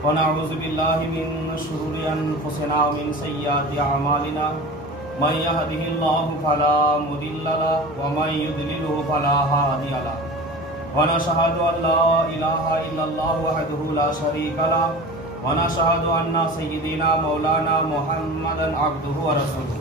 ونعوذ بالله من شرور أنفسنا ومن سيئات أعمالنا من يهده الله فلا مضل له ومن يضلله فلا هادي له ونشهد أن لا إله إلا الله وحده لا شريك له ونشهد أن سيدنا مولانا محمدا عبده ورسوله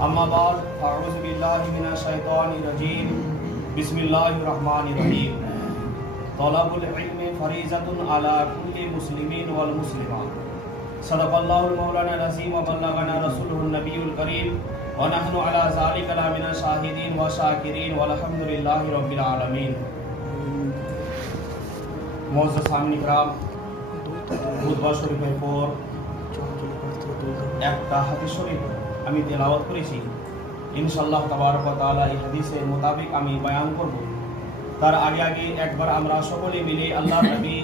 أما بعد أعوذ بالله من الشيطان الرجيم بسم الله الرحمن الرحيم طلب العلم فريضة على كل مسلم والمسلمات صدق الله المولانا العظيم وبلغنا رسوله النبي الكريم ونحن على ذلك لمن الشاهدين والشاكرين والحمد لله رب العالمين मोअज़्ज़ज़ सामने किराम बुधवार शरीफের পর একটা হাদিস শরীফ আমি তেলাওয়াত করেছি ইনশাআল্লাহ তাবারক ওয়া তাআলা এই হাদিসের মোতাবেক আমি বয়ান করব তার আগে একবার আমরা সকলে মিলে আল্লাহর নবী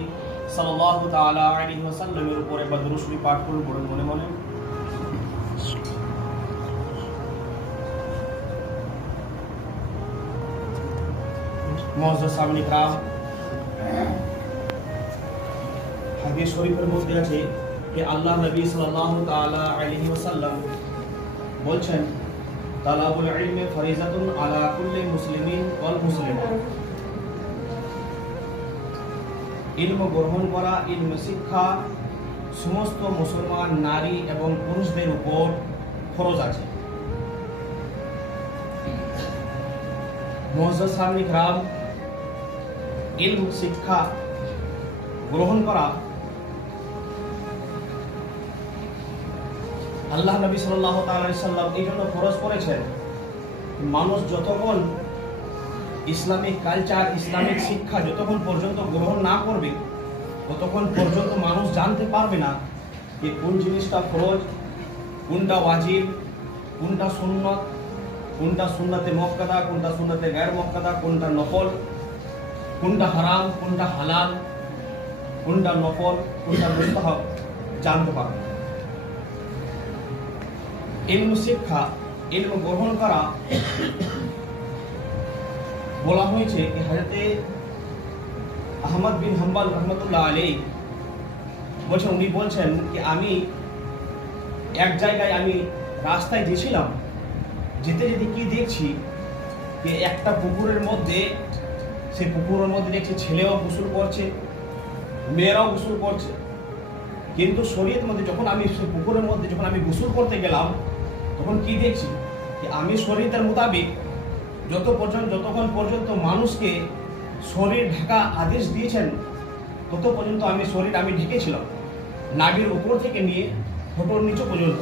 সাল্লাল্লাহু তাআলা আলাইহি ওয়াসাল্লামের উপর একবার দুরূদ শরীফ পাঠ করুন মনে মনে মোअज़्ज़ज़ সামনে কিরাম হাদিস শরীফের মধ্যে আছে যে আল্লাহ নবী সাল্লাল্লাহু তাআলা আলাইহি ওয়াসাল্লাম বলেন তালাবুল ইলমি ফরিজাতুন আলা কুল্লি মুসলিমিন ওয়াল মুসলিমাত ইলম গ্রহণ করা ইলম শিক্ষা সমস্ত মুসলমান নারী এবং পুরুষদের উপর ফরজ আছে মুআজ্জাজ সামনে কিরাম ইলম শিক্ষা গ্রহণ করা আল্লাহ নবী সাল্লাল্লাহু তাআলা আলাইহি সাল্লাম এই জন্য ফরজ করেছেন মানুষ যতক্ষণ ইসলামিক কালচার ইসলামিক শিক্ষা যতক্ষণ পর্যন্ত গ্রহণ না করবে ততক্ষণ পর্যন্ত মানুষ জানতে পারবে না যে কোন জিনিসটা ফরজ কোনটা ওয়াজিব কোনটা সুন্নত কোনটা সুন্নতে মুআক্কাদা কোনটা সুন্নতে গায়র মুআক্কাদা কোনটা নফল কোনটা হারাম কোনটা হালাল কোনটা নফল কোনটা মুস্তাহাব জানতে পারবে ইলম শিক্ষা ইলম গ্রহণ করা বলা হয়েছে যে হযরতে আহমদ বিন হাম্বল রাহমাতুল্লাহ আলাইহি উনি বলছেন যে আমি এক জায়গায় আমি রাস্তায় গেছিলাম যেতে যেতে কি দেখছি যে একটা পুকুরের মধ্যে সেই পুকুরের মধ্যে দেখছি ছেলেও গোসল করছে মেয়েরাও গোসল করছে কিন্তু শরীয়তের মধ্যে যখন আমি সেই পুকুরের মধ্যে যখন আমি গোসল করতে গেলাম তখন কি দেখছি যে আমি শরীয়তের মোতাবেক যতক্ষণ পর্যন্ত মানুষকে শরীর ঢাকা আদেশ দিয়েছেন তত পর্যন্ত আমি শরীর ঢেকেছিলাম নাভির উপর থেকে নিয়ে ঠোঁটের নিচে পর্যন্ত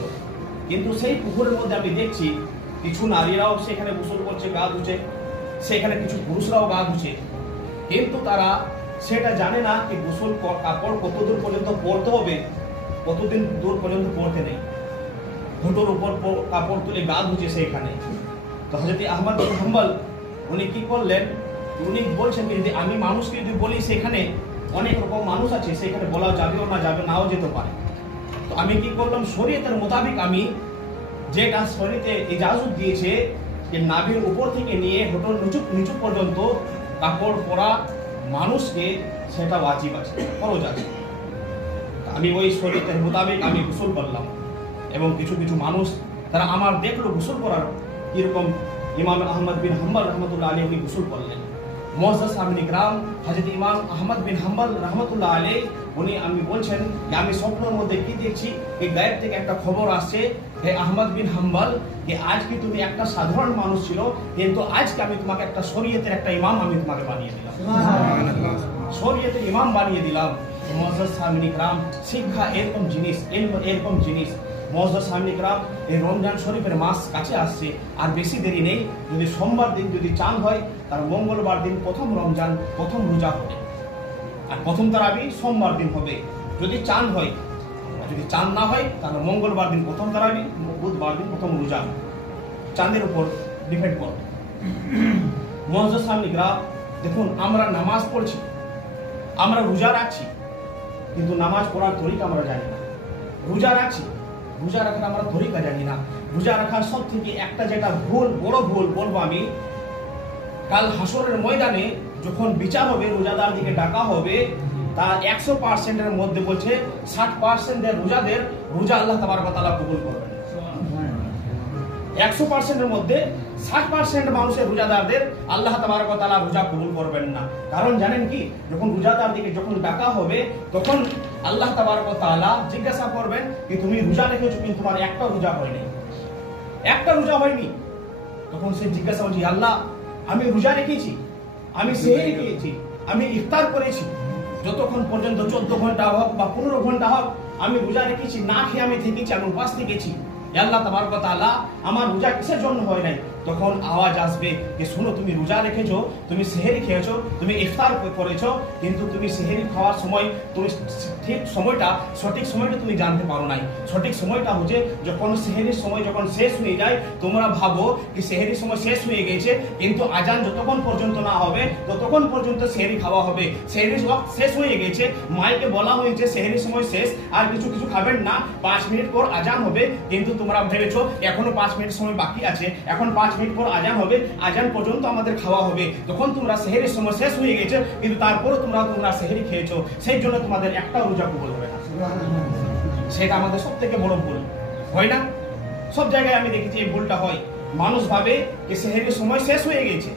কিন্তু সেই পুকুরের মধ্যে আমি দেখছি কিছু নারীরাও সেখানে গোসল করছে গা ধুচ্ছে সেখানে কিছু পুরুষরাও গা ধুচ্ছে কিন্তু তারা সেটা জানে না যে গোসল কাপড় কতদূর পর্যন্ত পরতে হবে কতদিন দূর পর্যন্ত পরতে নেই ঠোঁটের উপর কাপড় তুলে গা ধুচ্ছে সেইখানে তো হযরত আহমদ বিন হাম্বল উনি কি করলেন উনি বলছেন যে আমি মানুষকে যদি বলি সেখানে অনেক রকম মানুষ আছে সেখানে বলা যাবেও না যাবে নাও যেতে পারে তো আমি কি করলাম শরীয়তের মোতাবেক আমি যেটা শরীয়তে ইজাজত দিয়েছে যে নাভির উপর থেকে নিয়ে ঠোঁটের নিচু পর্যন্ত কাপড় পরা মানুষকে সেটা ওয়াজিব আছে ফরজ আছে আমি ওই শরীয়তের মোতাবেক আমি গোসল করলাম এবং কিছু মানুষ তারা আমার দেখলো গোসল করার এরকম ইমাম আহমদ বিন হাম্বল রাহমাতুল্লাহ আলাইহি উনি গোসল করলেন মুআজ্জাজ সামনে কিরাম হযরত ইমাম আহমদ বিন হাম্বল রাহমাতুল্লাহ আলাইহি উনি আমি বলছেন যে আমি স্বপ্নের মধ্যে কি দেখছি এই গায়েব থেকে একটা খবর আসছে হে আহমদ বিন হাম্বল যে আজকে তুমি একটা সাধারণ মানুষ ছিল কিন্তু আজকে আমি তোমাকে একটা শরীয়তের একটা ইমাম আমি তোমাকে বানিয়ে দিলাম সুবহানাল্লাহ শরীয়তের ইমাম বানিয়ে দিলাম মুআজ্জাজ সামনে কিরাম শিক্ষা এরকম জিনিস ইলম এরকম জিনিস মুআজ্জাজ সামনে কিরাম এই রমজান শরীফের মাস কাছে আসছে আর বেশি দেরি নেই যদি সোমবার দিন যদি চাঁদ হয় তার মঙ্গলবার দিন প্রথম রমজান প্রথম রোজা হবে আর প্রথম তারাবি সোমবার দিন হবে যদি চাঁদ হয় যদি চাঁদ না হয় তাহলে মঙ্গলবার দিন প্রথম তারাবি বুধবার দিন প্রথম রোজা চাঁদের উপর ডিপেন্ড করবে মুআজ্জাজ সামনে কিরাম দেখুন আমরা নামাজ পড়ছি আমরা রোজা রাখছি কিন্তু নামাজ পড়ার তরিকা আমরা জানি না রোজা রাখছি রোজা রাখার আমরা তরিকা জানি না রোজা রাখার সব থেকে একটা যেটা বড় ভুল বলবো আমি কাল হাসরের ময়দানে যখন বিচার হবে রোজাদার দিকে ডাকা হবে তার 100%-এর মধ্যে বলছে 60% রোজাদের রোজা আল্লাহ তাবারক ওয়া তাআলা কবুল করবেন। 100%-এর মধ্যে 60% মানুষের রোজাদারদের আল্লাহ তাবারক ওয়া তাআলা রোজা কবুল করবেন না। কারণ জানেন কি, যখন রোজাদারদেরকে যখন ডাকা হবে তখন আল্লাহ তাবারক ওয়া তাআলা জিজ্ঞাসা করবেন যে তুমি রোজা রেখেছো কিন্তু তোমার একটা রোজা হয়নি, একটা রোজা হয়নি। তখন সে জিজ্ঞাসা করছে, আল্লাহ আমি রোজা রেখেছি, আমি সেহরি খেয়েছি, আমি ইফতার করেছি, যতক্ষণ পর্যন্ত 14 ঘন্টা হোক বা 15 ঘন্টা হোক আমি রোজা রেখেছি, না খেয়ে আমি থেকেছি, আমি উপাস থেকেছি, আল্লাহ তাবারক ওয়া তাআলা আমার রোজা কিসের জন্য হয় নাই? তখন আওয়াজ আসবে যে শোনো, তুমি রোজা রেখেছো, তুমি সেহরি খেয়েছো, তুমি ইফতার করেছো, কিন্তু তুমি সেহরি খাওয়ার সময় তুমি ঠিক সময়টা, সঠিক সময়টা তুমি জানতে পারো নাই। সঠিক সময়টা হচ্ছে যখন সেহরির সময় যখন শেষ হয়ে যায়, তোমরা ভাবো কি সেহরির সময় শেষ হয়ে গেছে, কিন্তু আজান যতক্ষণ পর্যন্ত না হবে ততক্ষণ পর্যন্ত সেহরি খাওয়া হবে। সেহরির ওয়াক্ত শেষ হয়ে গেছে, মাইকে বলা হয়েছে সেহরির সময় শেষ, আর কিছু খাবেন না, 5 মিনিট পর আজান হবে, কিন্তু তোমরা ভেবেছো এখনো 5 মিনিট সময় বাকি আছে, এখন 5 মিনিট পর আজান হবে, আজান পর্যন্ত আমাদের খাওয়া হবে। তখন তোমরা সেহরির সময় শেষ হয়ে গেছে, কিন্তু তারপরে তোমরা সেহরি খেয়েছো, সেই জন্য তোমাদের একটা রোজা কবুল হবে না। সেটা আমাদের সব থেকে বড় ভুল, হয় না? সব জায়গায় আমি দেখেছি এই ভুলটা হয়। মানুষ ভাবে যে সেহরির সময় শেষ হয়ে গেছে,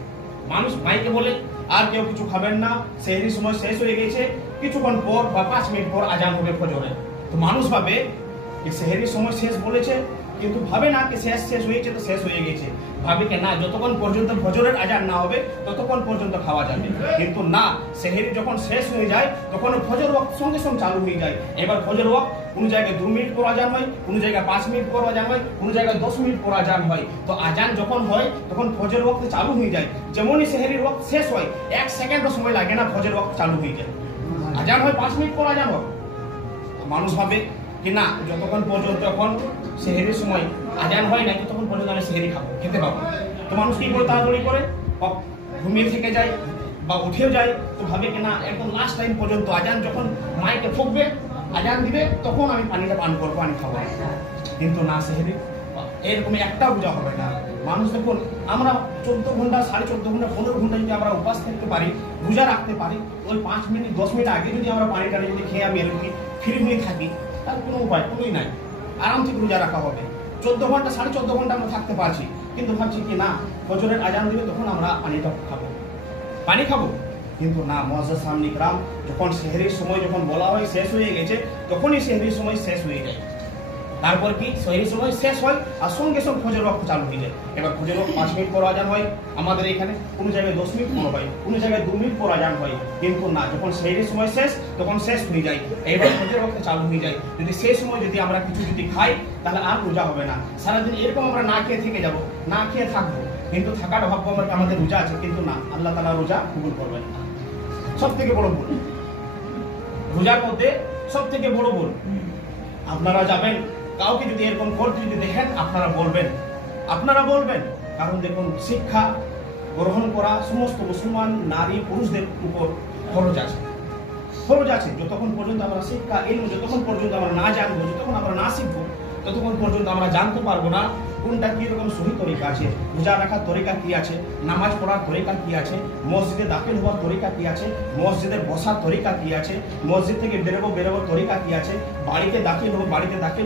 মানুষ মাইকে বলে আর কেউ কিছু খাবেন না, সেহরির সময় শেষ হয়ে গেছে, কিছুক্ষণ পর বা 5 মিনিট পর আজান হবে ফজরে। তো মানুষ ভাবে যে সেহরির সময় শেষ বলেছে, কিন্তু ভাবে না কি শেষ হয়েছে তো শেষ হয়ে গেছে, ভাবে কি না যতক্ষণ পর্যন্ত ফজরের আজান না হবে ততক্ষণ পর্যন্ত খাওয়া যাবে। কিন্তু না, সেহরি যখন শেষ হয়ে যায় তখন ফজর ওয়াক্ত সঙ্গে সঙ্গে চালু হয়ে যায়। এবার ফজর ওয়াক্ত কোন জায়গায় 2 মিনিট পর আজান হয়, কোন জায়গায় 5 মিনিট পর আজান হয়, কোন জায়গায় 10 মিনিট পর আজান হয়। তো আজান যখন হয় তখন ফজর ওয়াক্ত চালু হয়ে যায়। যেমনই সেহরির ওয়াক্ত শেষ হয় 1 সেকেন্ডও সময় লাগে না, ফজর ওয়াক্ত চালু হয়ে যায়। আজান হয় 5 মিনিট পর আজান হয়। মানুষ ভাবে কি না যতক্ষণ পর্যন্ত এখন সেহরির সময় আজান হয় না ততক্ষণ পর্যন্ত আমি সেহরি খাবো, খেতে পাবো। তো মানুষ কি করে তাড়াতাড়ি করে ঘুমিয়ে থেকে যায় বা উঠেও যায়, তো ভাবে কি না একদম লাস্ট টাইম পর্যন্ত আজান যখন মাইকে ফুঁকবে, আজান দিবে, তখন আমি পানিটা পান করবো, পানি খাবো। কিন্তু না, সেহরি এরকম একটা রোজা হবে না। মানুষ দেখুন, আমরা 14 ঘন্টা 14.5 ঘন্টা 15 ঘন্টা যদি আমরা উপাস থাকতে পারি, রোজা রাখতে পারি, ওই 5 মিনিট 10 মিনিট আগে যদি আমরা পানি টানি যদি খেয়ে আমি এরকম ফ্রি হয়ে থাকি, তার কোনো উপায় কোনোই নাই, আরাম থেকে রোজা রাখা হবে। 14 ঘন্টা 14.5 ঘন্টা আমরা থাকতে পারছি, কিন্তু ভাবছি কি না ফজরের আজান দিবে তখন আমরা পানিটা খাবো, পানি খাবো। কিন্তু না, মুআজ্জাজ সামনে ইকরাম, যখন সেহরির সময় যখন বলা হয় শেষ হয়ে গেছে, তখনই সেহরির সময় শেষ হয়ে যায়। তারপর কি সেহরির সময় শেষ হয় আর সঙ্গে সঙ্গে ফজর ওয়াক্ত চালু হয়ে যায়। এবার ফজর ওয়াক্ত 5 মিনিট পর আজান হয় আমাদের এখানে, কোনো জায়গায় 10 মিনিট পর হয়, কোনো জায়গায় 2 মিনিট পর আজান হয়। কিন্তু না, যখন সেহরির সময় শেষ তখন শেষ হয়ে যায়, এবার ফজর ওয়াক্ত চালু হয়ে যায়। যদি সেই সময় যদি আমরা কিছু যদি খাই তাহলে আর রোজা হবে না। সারাদিন এরকম আমরা না খেয়ে থেকে যাব, না খেয়ে থাকবো, কিন্তু থাকার ভাববো আমাদের রোজা আছে, কিন্তু না, আল্লাহ তাআলা রোজা কবুল করবেন না। সব থেকে বড় ভুল, রোজার মধ্যে সব থেকে বড় ভুল। আপনারা যাবেন, কাউকে যদি এরকম করতে যদি দেখেন আপনারা বলবেন। কারণ দেখুন, শিক্ষা গ্রহণ করা সমস্ত মুসলমান নারী পুরুষদের উপর ফরজ আছে। যতক্ষণ পর্যন্ত আমরা শিক্ষা এলম যতক্ষণ পর্যন্ত আমরা না জানবো, যতক্ষণ আমরা না শিখবো, ততক্ষণ পর্যন্ত আমরা জানতে পারবো না কোনটা কি রকম সহি তরিকা আছে, রোজা রাখার তরিকা কি আছে, নামাজ পড়ার তরিকা কি আছে, মসজিদে দাখিল হওয়ার তরিকা কি আছে, মসজিদে বসার তরিকা কি আছে, মসজিদ থেকে বেরোবার তরিকা কি আছে, বাড়িতে দাখিল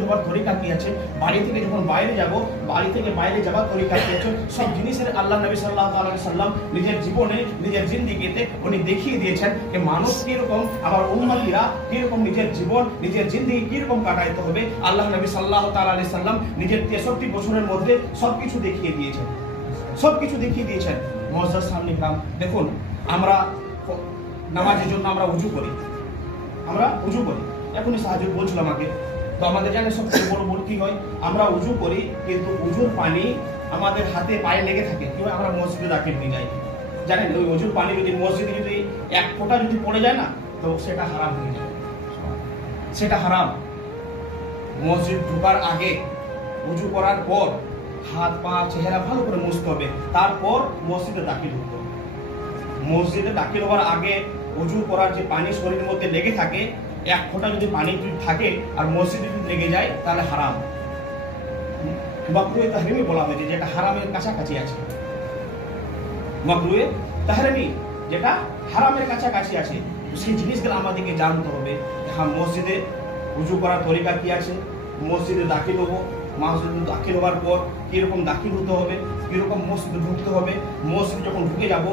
হওয়ার তরিকা কি আছে, বাড়ি থেকে যখন বাইরে যাব, বাড়ি থেকে বাইরে যাওয়ার তরিকা কি আছে। সব জিনিসের আল্লাহ নবী সাল্লাল্লাহু আলাইহি সাল্লাম নিজের জীবনে, নিজের জিন্দেগিতে উনি দেখিয়ে দিয়েছেন যে মানুষ কিরকম, আমার উম্মতিরা কিরকম নিজের জীবন, নিজের জিন্দেগি কিরকম কাটাইতে হবে। আল্লাহ নবী সাল্লাল্লাহু আলাইহি সাল্লাম নিজের 63 বছরের মধ্যে সবকিছু দেখিয়ে দিয়েছেন। মুআজ্জাজ সামনে ইকরাম, দেখুন, আমরা নামাজের জন্য আমরা উযু করি, এখনই সাহায্য বলছিল আমাকে। তো আমাদের জানেন সবচেয়ে বড় ভুল কি হয়, আমরা উযু করি কিন্তু উযুর পানি আমাদের হাতে পায়ে লেগে থাকে, কি হয়, আমরা মসজিদে দাখিল হয়ে যাই। জানেন, ওই উযুর পানি যদি মসজিদে যদি 1 ফোঁটা যদি পড়ে যায় না, তো সেটা হারাম হয়ে যায়, সেটা হারাম। মসজিদ ঢোকার আগে উযু করার পর হাত পা চেহারা ভালো করে মুছতে হবে, তারপর মসজিদে দাখিল হতে হবে। মসজিদে দাখিল হওয়ার আগে উযু করার যে পানি শরীরের মধ্যে লেগে থাকে, 1 ফোঁটা যদি পানি যদি থাকে আর মসজিদে যদি লেগে যায় তাহলে হারাম। মাকরুহে তাহরিমি বলা হয়েছে, যেটা হারামের কাছাকাছি আছে। মাকরুহে তাহরিমি যেটা হারামের কাছাকাছি আছে। তো সেই জিনিসগুলো আমাদেরকে জানতে হবে। হ্যাঁ, মসজিদে উজু করার তরিকা কি আছে, মসজিদে দাখিল হবো, মসজিদে দাখিল হওয়ার পর কীরকম দাখিল হতে হবে, কীরকম মসজিদে ঢুকতে হবে, মসজিদে যখন ঢুকে যাব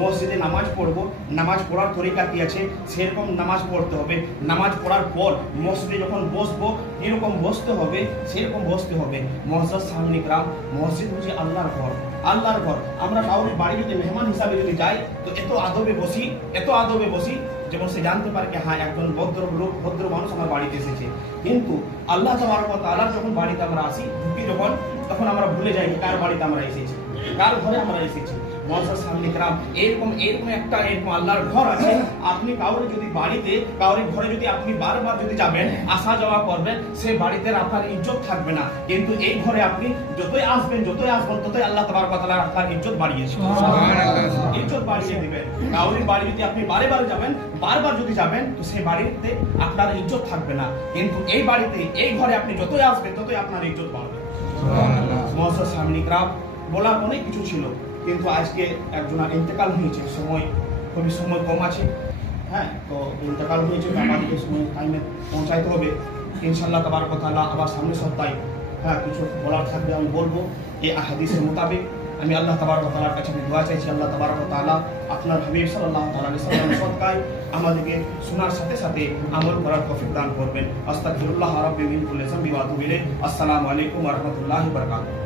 মসজিদে নামাজ পড়বো, নামাজ পড়ার তরিকা কি আছে সেরকম নামাজ পড়তে হবে। নামাজ পড়ার পর মসজিদে যখন বসবো কীরকম বসতে হবে সেরকম বসতে হবে। মসজিদ সামনে গ্রাম, মসজিদ হচ্ছে আল্লাহর ঘর, আল্লাহর ঘর। আমরা কাউরি বাড়ি যদি মেহমান হিসাবে যদি যাই তো এত আদবে বসি, এত আদবে বসি যেমন সে জানতে পারে যে হ্যাঁ একজন ভদ্র লোক, ভদ্র মানুষ আমার বাড়িতে এসেছে। কিন্তু আল্লাহ তাআলার যখন বাড়িতে আমরা আসি, ঢুকি যখন, তখন আমরা ভুলে যাই কার বাড়িতে আমরা এসেছি, কার ঘরে আমরা এসেছি। মসজিদ সামনে গ্রাম এরকম একটা আল্লাহর ঘর আছে। আপনি কাউরে যদি বাড়িতে, কাউরি ঘরে যদি আপনি বারবার যদি যাবেন, আসা যাওয়া করবেন, সে বাড়িতে আপনার ইজ্জত থাকবে না। কিন্তু এই ঘরে আপনি যতই আসবেন ততই আল্লাহ তাবারক ওয়া তাআলা আপনার ইজ্জত বাড়িয়েছে, ইজ্জত বাড়িয়ে দিবেন। কাউরি বাড়ি যদি আপনি বারবার যাবেন তো সেই বাড়িতে আপনার ইজ্জত থাকবে না। কিন্তু এই বাড়িতে, এই ঘরে আপনি যতই আসবেন ততই আপনার ইজ্জত বাড়বে। মসজিদ সামনে গ্রাম বলার অনেক কিছু ছিল, কিন্তু আজকে একজনের ইন্তেকাল হয়েছে, খুবই সময় কম আছে। হ্যাঁ, তো ইন্তেকাল হয়েছে, আমাদেরকে সময় টাইমে পৌঁছাইতে হবে। ইনশাআল্লাহ তাবারক ওয়া তাআলা আবার সামনের সপ্তাহে হ্যাঁ কিছু বলার থাকবে আমি বলবো। এই হাদিসের মোতাবেক আমি আল্লাহ তাবারক ওয়া তাআলার কাছে দোয়া চাইছি, আল্লাহ তাবারক ওয়া তাআলা আপনার হাবিব সাল্লাল্লাহু আলাইহি ওয়াসাল্লামের সদকায় আমাদেরকে শোনার সাথে সাথে আমল করার তৌফিক দান করবেন। আস্তাগফিরুল্লাহ রাব্বি মিন কুল্লি যামবি ওয়া আতুবু ইলাইহি। আসসালামু আলাইকুম ওয়া রাহমাতুল্লাহি ওয়া বারাকাতুহু।